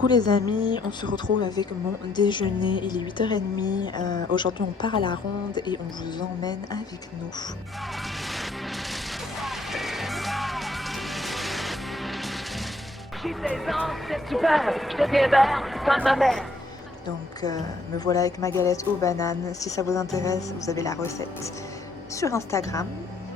Coucou les amis, on se retrouve avec mon déjeuner, il est 8h30, aujourd'hui on part à la ronde et on vous emmène avec nous. J'ai 16 ans, c'est super, je deviens vert comme ma mère. Donc me voilà avec ma galette aux bananes, si ça vous intéresse vous avez la recette sur Instagram.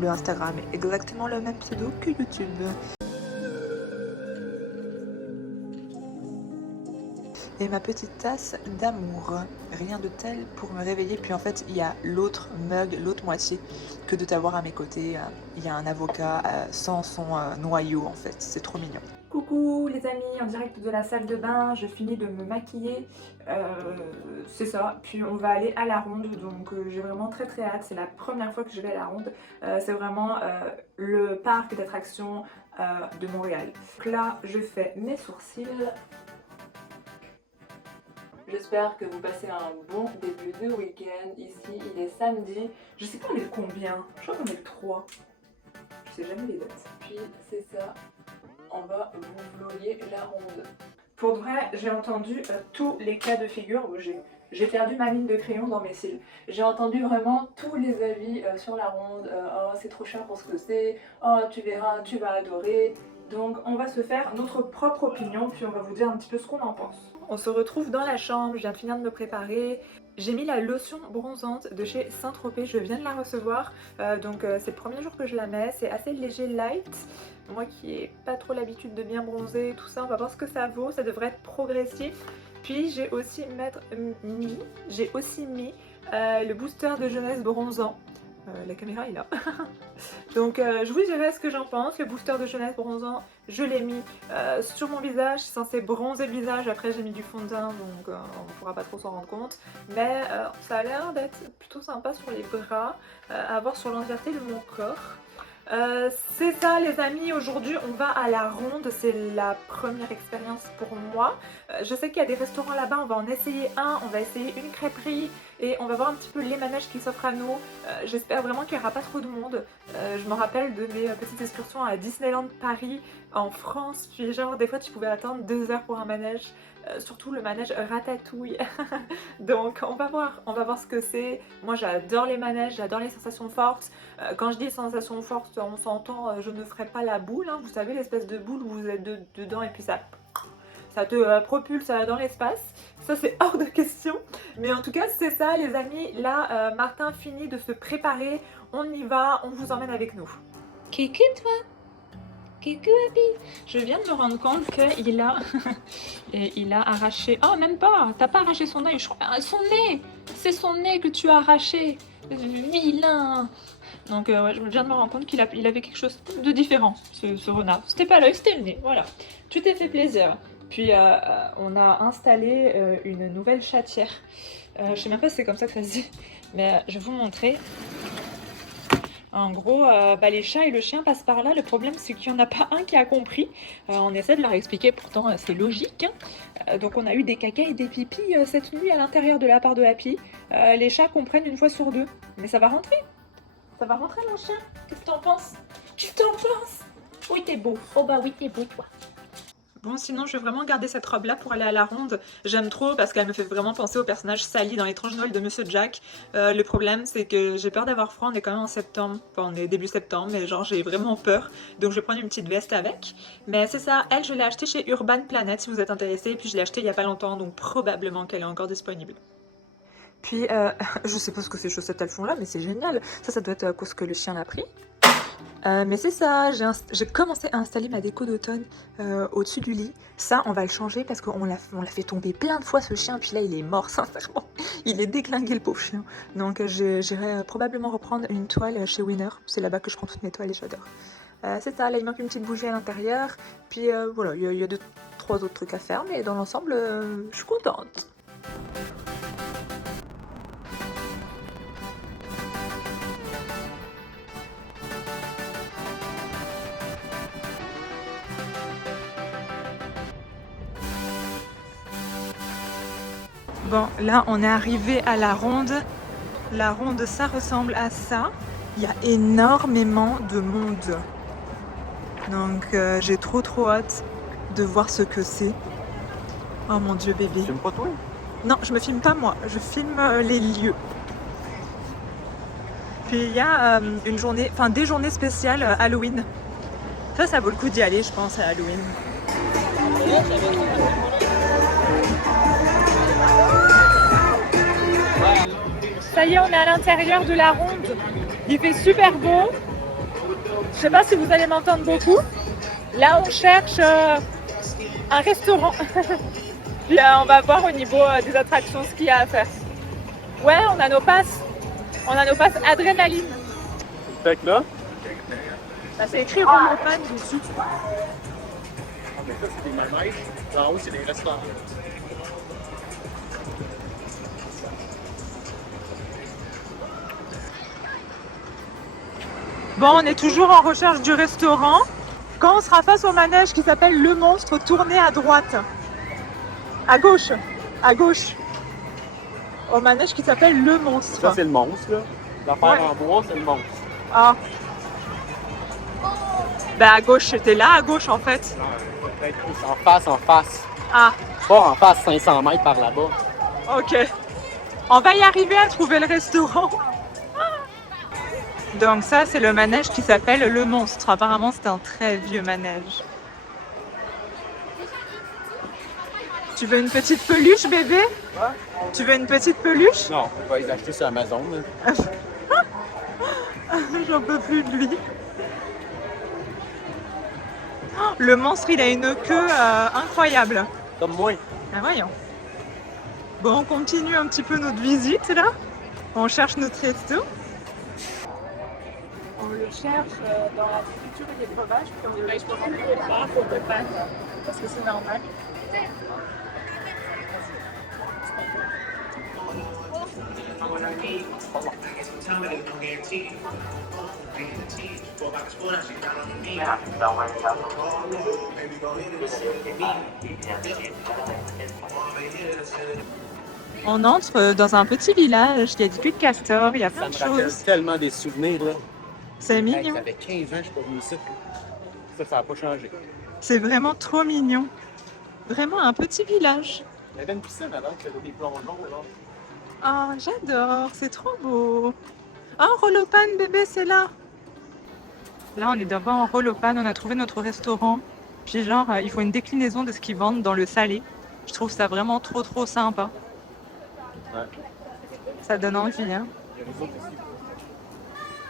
Le Instagram est exactement le même pseudo que YouTube. Et ma petite tasse d'amour, rien de tel pour me réveiller. Puis en fait il y a l'autre mug, l'autre moitié, que de t'avoir à mes côtés. Il y a un avocat sans son noyau en fait, c'est trop mignon. Coucou les amis, en direct de la salle de bain, je finis de me maquiller, c'est ça, puis on va aller à la ronde, donc j'ai vraiment très hâte, c'est la première fois que je vais à la ronde, c'est vraiment le parc d'attractions de Montréal. Donc là je fais mes sourcils. J'espère que vous passez un bon début de week-end. Ici, il est samedi. Je sais pas on est le combien. Je crois qu'on est le 3. Je sais jamais les dates. Puis c'est ça. On va vous vlogger la ronde. Pour de vrai, j'ai entendu tous les cas de figure où j'ai perdu ma mine de crayon dans mes cils. J'ai entendu vraiment tous les avis sur la ronde. Oh, c'est trop cher pour ce que c'est. Oh, tu verras, tu vas adorer. Donc on va se faire notre propre opinion, puis on va vous dire un petit peu ce qu'on en pense. On se retrouve dans la chambre, je viens de finir de me préparer. J'ai mis la lotion bronzante de chez Saint-Tropez, je viens de la recevoir. Donc c'est le premier jour que je la mets, c'est assez léger light. Moi qui n'ai pas trop l'habitude de bien bronzer, tout ça, on va voir ce que ça vaut, ça devrait être progressif. Puis j'ai aussi mis le booster de jeunesse bronzant. La caméra est là. Donc je vous dirai ce que j'en pense. Le booster de jeunesse bronzant, je l'ai mis sur mon visage. C'est censé bronzer le visage. Après j'ai mis du fond de teint, donc on ne pourra pas trop s'en rendre compte. Mais ça a l'air d'être plutôt sympa sur les bras, à voir sur l'entièreté de mon corps. C'est ça les amis, aujourd'hui on va à la ronde, c'est la première expérience pour moi. Je sais qu'il y a des restaurants là-bas, on va en essayer un, on va essayer une crêperie et on va voir un petit peu les manèges qui s'offrent à nous. J'espère vraiment qu'il n'y aura pas trop de monde. Je me rappelle de mes petites excursions à Disneyland Paris en France, puis genre des fois tu pouvais attendre 2 heures pour un manège. Surtout le manège Ratatouille. Donc on va voir ce que c'est. Moi j'adore les manèges, j'adore les sensations fortes. Quand je dis sensations fortes, on s'entend, je ne ferai pas la boule, hein. Vous savez l'espèce de boule où vous êtes dedans et puis ça te propulse dans l'espace. Ça c'est hors de question. Mais en tout cas c'est ça les amis. Là Martin finit de se préparer. On y va, on vous emmène avec nous. Coucou toi. Coucou Happy. Je viens de me rendre compte qu'il a il a arraché. Oh même pas. T'as pas arraché son œil. Son nez. C'est son nez que tu as arraché. Vilain. Donc ouais, je viens de me rendre compte qu'il avait quelque chose de différent, ce renard. C'était pas l'œil, c'était le nez, voilà. Tu t'es fait plaisir. Puis on a installé une nouvelle chatière. Je sais même pas si c'est comme ça que ça se dit, mais je vais vous montrer. En gros, les chats et le chien passent par là. Le problème, c'est qu'il n'y en a pas un qui a compris. On essaie de leur expliquer, pourtant c'est logique. Hein. Donc on a eu des caca et des pipis cette nuit à l'intérieur de la part de Happy. Les chats comprennent une fois sur deux. Mais ça va rentrer. Ça va rentrer mon chien. Qu'est-ce que t'en penses? Tu t'en penses? Oui t'es beau. Oh bah oui t'es beau toi. Bon sinon je vais vraiment garder cette robe là pour aller à la ronde. J'aime trop parce qu'elle me fait vraiment penser au personnage Sally dans l'étrange Noël de Monsieur Jack. Le problème c'est que j'ai peur d'avoir froid, on est quand même en septembre. Enfin on est début septembre mais genre j'ai vraiment peur. Donc je vais prendre une petite veste avec. Mais c'est ça, elle je l'ai achetée chez Urban Planet si vous êtes intéressé. Et puis je l'ai achetée il y a pas longtemps donc probablement qu'elle est encore disponible. Puis, je sais pas ce que ces chaussettes elles font là, mais c'est génial. Ça doit être à cause que le chien l'a pris. Mais c'est ça, j'ai commencé à installer ma déco d'automne au-dessus du lit. Ça, on va le changer parce qu'on l'a fait tomber plein de fois ce chien. Puis là, il est mort, sincèrement. Il est déglingué, le pauvre chien. Donc, j'irai probablement reprendre une toile chez Winner. C'est là-bas que je prends toutes mes toiles et j'adore. C'est ça, là, il manque une petite bougie à l'intérieur. Puis voilà, il y a 2-3 autres trucs à faire. Mais dans l'ensemble, je suis contente. Bon, là, on est arrivé à la ronde. La ronde, ça ressemble à ça. Il y a énormément de monde. Donc, j'ai trop hâte de voir ce que c'est. Oh mon Dieu, bébé. Tu filmes pas toi? Non, je me filme pas moi, je filme les lieux. Puis il y a une journée, enfin des journées spéciales Halloween. Ça vaut le coup d'y aller, je pense, à Halloween. Ça y est, on est à l'intérieur de la ronde. Il fait super beau. Je sais pas si vous allez m'entendre beaucoup. Là, on cherche un restaurant. Puis on va voir au niveau des attractions ce qu'il y a à faire. Ouais, on a nos passes. On a nos passes adrénaline. Fait que là, Là, c'est écrit Rollopan dessus. mais ça, c'est des manèges. En haut, c'est des restaurants. Bon, on est toujours en recherche du restaurant. Quand on sera face au manège qui s'appelle Le Monstre, tournez à droite. À gauche. À gauche. Au manège qui s'appelle Le Monstre. Ça, c'est le monstre, là. L'affaire Ouais. en bois, c'est le monstre. Ah. Ben à gauche, c'était là, à gauche en fait. Peut-être plus en face, en face. Ah, Pas en face, 500 mètres par là-bas. ok. On va y arriver à trouver le restaurant. Donc ça, c'est le manège qui s'appelle Le Monstre. Apparemment, c'est un très vieux manège. Tu veux une petite peluche, bébé? Quoi? Tu veux une petite peluche? Non, on va les acheter sur Amazon. Là. J'en peux plus de lui. Oh, le monstre, il a une queue incroyable. Comme moi. Ah, voyons. Bon, on continue un petit peu notre visite là. On cherche notre resto. On le cherche dans la culture et les fromages, puis on va explorer les bars pour le pain, parce que c'est normal. On entre dans un petit village, il y a du cul de castor, il y a plein Ça de me rappelle choses. tellement des souvenirs. Là. C'est Hey, mignon. ça fait 15 ans que je suis pas venu ici. Ça n'a pas changé. C'est vraiment trop mignon. Vraiment un petit village. Il y avait une piscine avant qui faisait des plongeons. Là. Oh, j'adore, c'est trop beau. Oh, Rollopan, bébé, c'est là. Là, on est devant Rollopan, on a trouvé notre restaurant. Puis genre, il faut une déclinaison de ce qu'ils vendent dans le salé. Je trouve ça vraiment trop sympa. Ouais. Ça donne envie, hein. Il y a les autres aussi.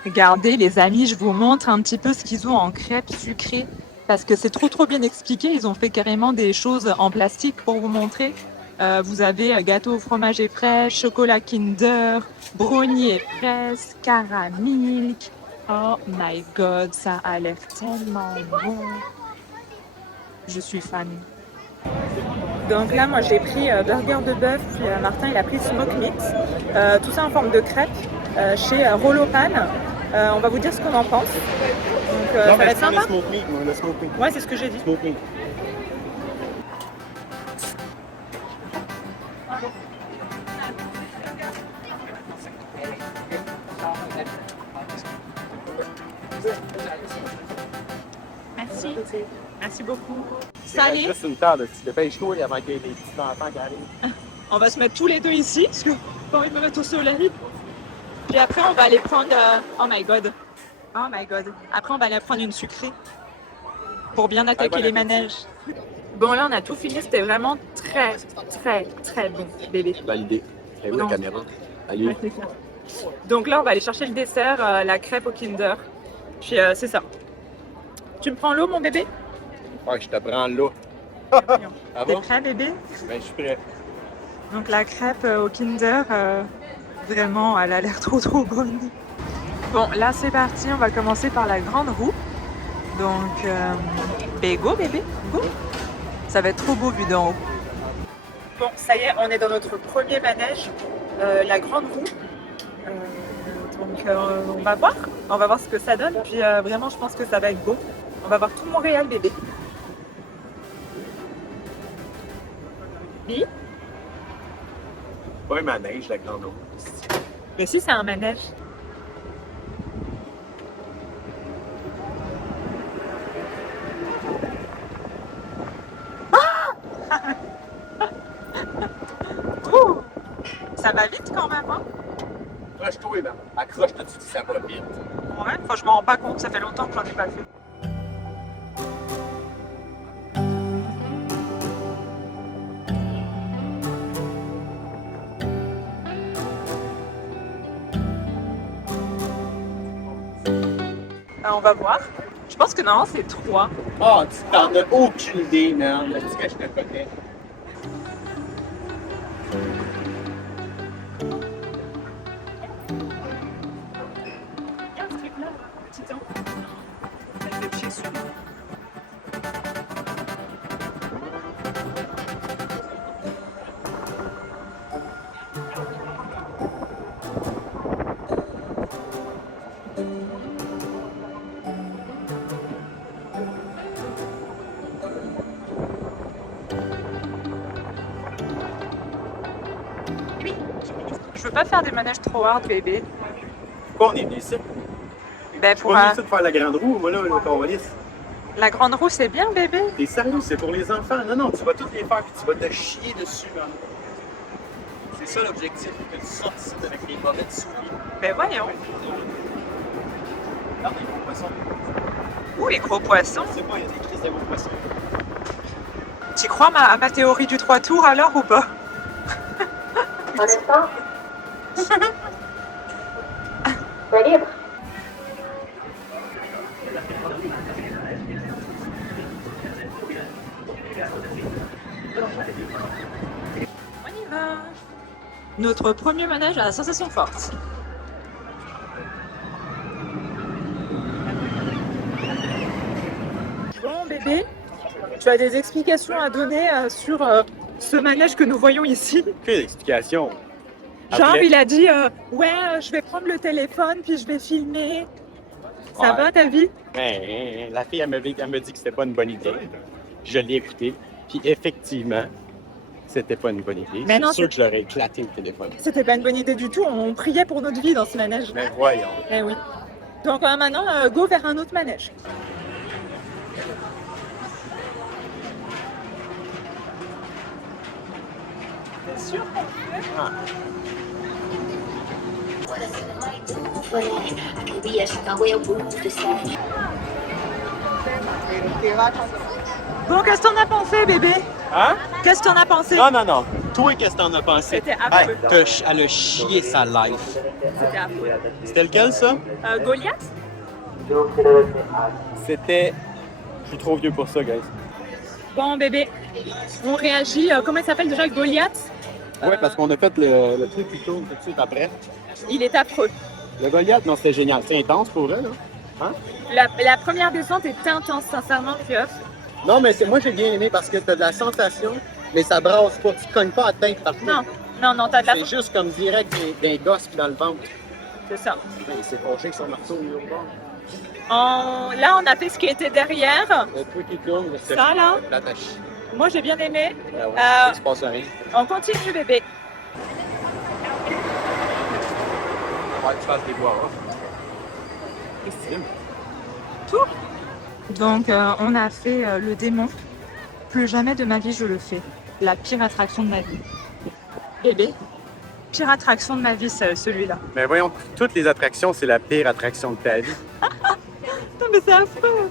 Regardez, les amis, je vous montre un petit peu ce qu'ils ont en crêpes sucrées. Parce que c'est trop bien expliqué. Ils ont fait carrément des choses en plastique pour vous montrer. Vous avez gâteau au fromage et fraîche, chocolat Kinder, brownie et fraise, caramilk. Oh my god, ça a l'air tellement bon. Je suis fan. Donc là, moi j'ai pris burger de bœuf, puis Martin il a pris smoke meat. Tout ça en forme de crêpe chez Rollopan. On va vous dire ce qu'on en pense. Donc ça va être sympa. Le smoke meat, moi, le smoke meat. Ouais, c'est ce que j'ai dit. Smoke meat. Merci. Merci beaucoup. Il reste Salé. juste une table. Tu dépêches-toi avant qu'il y ait des petits enfants qui arrivent. On va se mettre tous les deux ici, parce que quand ils me mettent au soleil. Puis après, on va aller prendre... Oh my god. Oh my god. Après, on va aller prendre une sucrée. Pour bien attaquer bon les appétit. manèges. Bon, là, on a tout fini. C'était vraiment très bon, bébé. Validé. Et où Non. la caméra? Allez. Ouais, c'est ça. Donc là, on va aller chercher le dessert, la crêpe au Kinder. Puis c'est ça. Tu me prends l'eau, mon bébé? Ouais, je te prends là. Ça T'es va? prêt, bébé? Ben, je suis prêt. Donc la crêpe au Kinder, vraiment, elle a l'air trop bonne. Bon, là c'est parti, on va commencer par la grande roue. Donc, ben go bébé, go! Ça va être trop beau vu d'en haut. Bon, ça y est, on est dans notre premier manège, la grande roue. Donc on va voir ce que ça donne. Puis vraiment, je pense que ça va être beau. On va voir tout Montréal, bébé. Oui? Pas un manège, la grande eau. Mais si, c'est un manège. ça va vite quand même, hein? Accroche-toi, man. Accroche-toi, tu dis ça va vite. Ouais, enfin, je m'en rends pas compte, ça fait longtemps que j'en ai pas fait. On va voir. Je pense que non, c'est 3. Ah, tu t'en as aucune idée, man. Est-ce que je te connais? Regarde ce truc-là, petit temps. Elle fait chier dessus. Je veux pas faire des manèges trop hard, bébé. Pourquoi on est venu ici? Ben, Je suis pour pas venu ici de faire la grande roue, moi là, le cavalier. la grande roue, c'est bien, bébé. T'es sérieux, c'est pour les enfants. Non, non, tu vas toutes les faire puis tu vas te chier dessus, man. C'est ça l'objectif, que tu sortes ici avec les mauvais souliers. Ben, voyons. Regarde les gros poissons. Ouh, les gros poissons. Je sais pas, il y a des crises de gros poissons. Tu crois à ma théorie du 3 tours alors ou pas? En instant. Sois libre. On y va. Notre premier manège à la sensation forte. Bon bébé, tu as des explications à donner sur ce manège que nous voyons ici? Quelle explication? Genre il a dit ouais je vais prendre le téléphone puis je vais filmer. Ça Ouais. va ta vie? Ben, la fille, elle me dit que c'était pas une bonne idée. Je l'ai écouté, puis effectivement, c'était pas une bonne idée. Mais non, c'est sûr que je l'aurais éclaté au téléphone. C'était pas une bonne idée du tout, on priait pour notre vie dans ce manège. Mais voyons. Eh oui. Donc maintenant, go vers un autre manège. T'es sûr qu'on fait? Ah. I can be a werewolf to say. Bon, qu'est-ce que t'en as pensé, bébé? Hein? Qu'est-ce que t'en as pensé? Non, non, non. Toi, qu'est-ce que t'en as pensé? C'était affreux. Elle a chié sa life. C'était affreux. C'était lequel, ça? Goliath? C'était... Je suis trop vieux pour ça, guys. Bon, bébé, on réagit. Comment il s'appelle déjà, Goliath? Ouais, parce qu'on a fait le truc qui tourne tout de suite après. Il est affreux. Le Goliath, non, c'était génial. C'est intense pour vrai, là. Hein? La première descente est intense, sincèrement, Piof. Non, mais moi, j'ai bien aimé parce que t'as de la sensation, mais ça brasse pas. Tu te cognes pas à tête partout. Non, t'as de la... C'est juste comme direct des gosses dans le ventre. C'est ça. Il s'est penché avec son marteau au milieu du bord. Là, on a fait ce qui était derrière. Le truc qui tourne, c'est Ça, là? l'attache. Moi, j'ai bien aimé. Ah ouais, il se passe rien. On continue, bébé. Ouais, tu fasses des bois, hein. Donc, on a fait le démon. Plus jamais de ma vie, je le fais. La pire attraction de ma vie. Bébé, pire attraction de ma vie, c'est celui-là. Mais voyons, toutes les attractions, c'est la pire attraction de ta vie. Non, mais c'est affreux.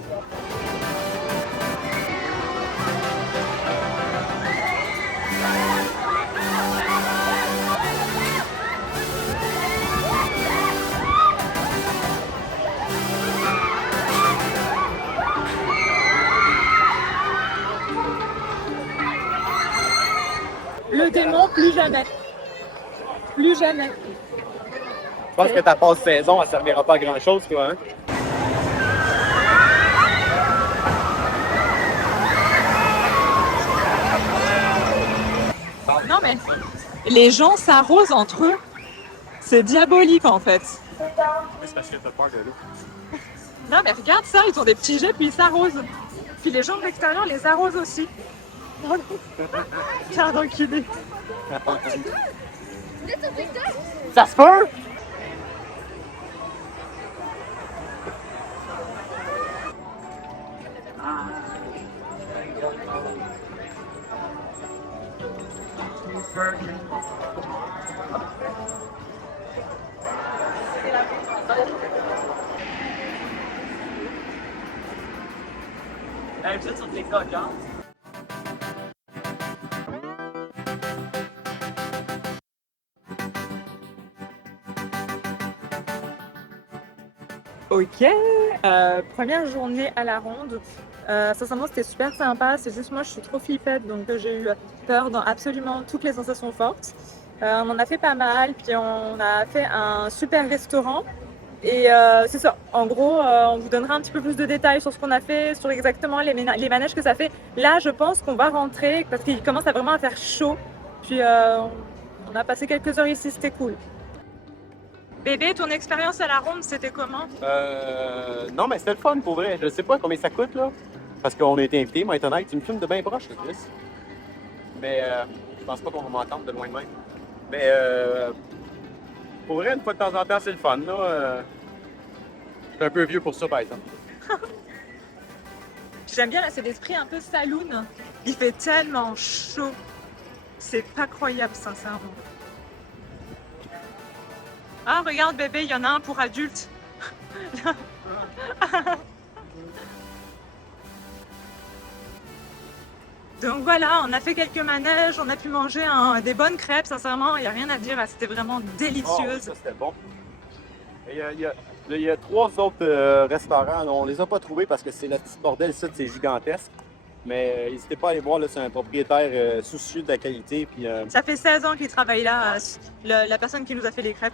Le démon, plus jamais. Plus jamais. Je pense que ta passe saison, elle servira pas à grand-chose, toi, hein? Non, mais les gens s'arrosent entre eux. C'est diabolique, en fait. C'est parce que t'as peur de l'eau. Non, mais regarde ça, ils ont des petits jets, puis ils s'arrosent. Puis les gens de l'extérieur les arrosent aussi. Tiens, enculé. Ça se peut? Vous êtes sur TikTok, hein? Ok, première journée à la ronde. Sincèrement, c'était super sympa. C'est juste moi, je suis trop flippette, donc j'ai eu peur dans absolument toutes les sensations fortes. On en a fait pas mal, puis on a fait un super restaurant. Et c'est ça. En gros, on vous donnera un petit peu plus de détails sur ce qu'on a fait, sur exactement les manèges que ça fait. Là, je pense qu'on va rentrer parce qu'il commence à vraiment faire chaud. Puis on a passé quelques heures ici, c'était cool. Bébé, ton expérience à la ronde, c'était comment? Non, mais c'était le fun pour vrai. Je sais pas combien ça coûte, là. Parce qu'on a été invités, moi, étant honnête. Tu me filmes de bien proche, là, Chris. Mais je pense pas qu'on va m'entendre de loin de même. Mais pour vrai, une fois de temps en temps, c'est le fun, là. Je suis un peu vieux pour ça, par exemple. J'aime bien là, c'est l'esprit un peu saloon. Il fait tellement chaud. C'est pas croyable, sincèrement. Ah, regarde bébé, il y en a un pour adultes. Donc voilà, on a fait quelques manèges, on a pu manger des bonnes crêpes, sincèrement, il n'y a rien à dire, c'était vraiment délicieuse. Ça, c'était bon. Il y a 3 autres restaurants. On les a pas trouvés parce que c'est le petit bordel, ça, c'est gigantesque. Mais n'hésitez pas à aller voir, là, c'est un propriétaire soucieux de la qualité. Puis, Ça fait 16 ans qu'il travaille là, la personne qui nous a fait les crêpes.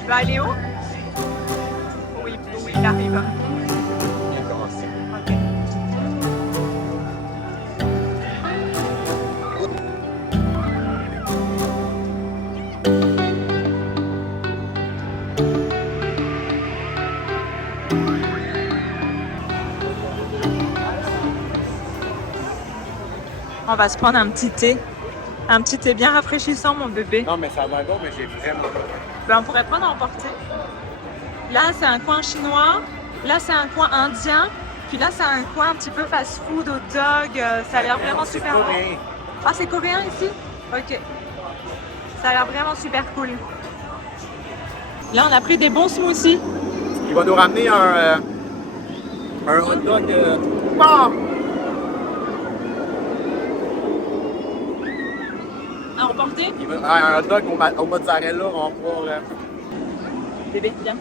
Tu vas aller où? Oui, il arrive. bien commencé. Ok. On va se prendre un petit thé. Un petit thé bien rafraîchissant, mon bébé. Non, mais ça a l'air bon, mais j'ai vraiment pas. Ben, on pourrait prendre à emporter. Là, c'est un coin chinois. Là, c'est un coin indien. Puis là, c'est un coin un petit peu fast-food, hot dog. Ça a l'air vraiment C'est super pas bon. rien. Ah, c'est coréen ici? Ok. Ça a l'air vraiment super cool. Là, on a pris des bons smoothies. Il va nous ramener un hot dog. Ah! À emporter? Un hot dog au mozzarella, on pourra. Bébé, viens.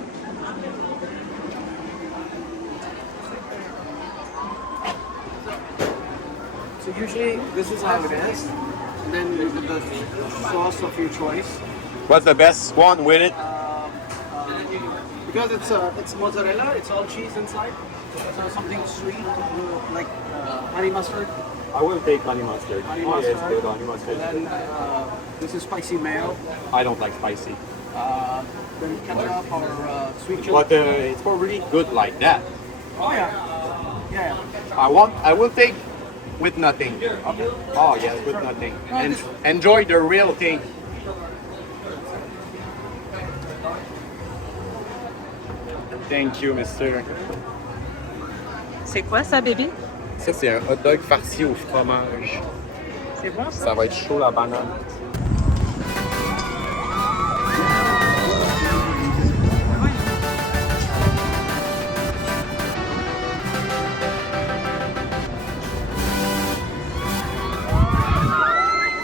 So usually this is how it is. And then the sauce of your choice. What's the best one with it? Because it's mozzarella, it's all cheese inside. So something sweet, like honey mustard. I will take honey mustard. Honey Oh, yes, mustard. good honey mustard. And then this is spicy mayo. I don't like spicy. Then ketchup or sweet chili. But it's probably good like that. Oh yeah, yeah. I will take with nothing. Okay. Oh yes, with nothing. No, And this- enjoy the real thing. Thank you, mister. C'est quoi ça, bébé? Ça, c'est un hot dog farci au fromage. C'est bon ça? Ça va être chaud, la banane.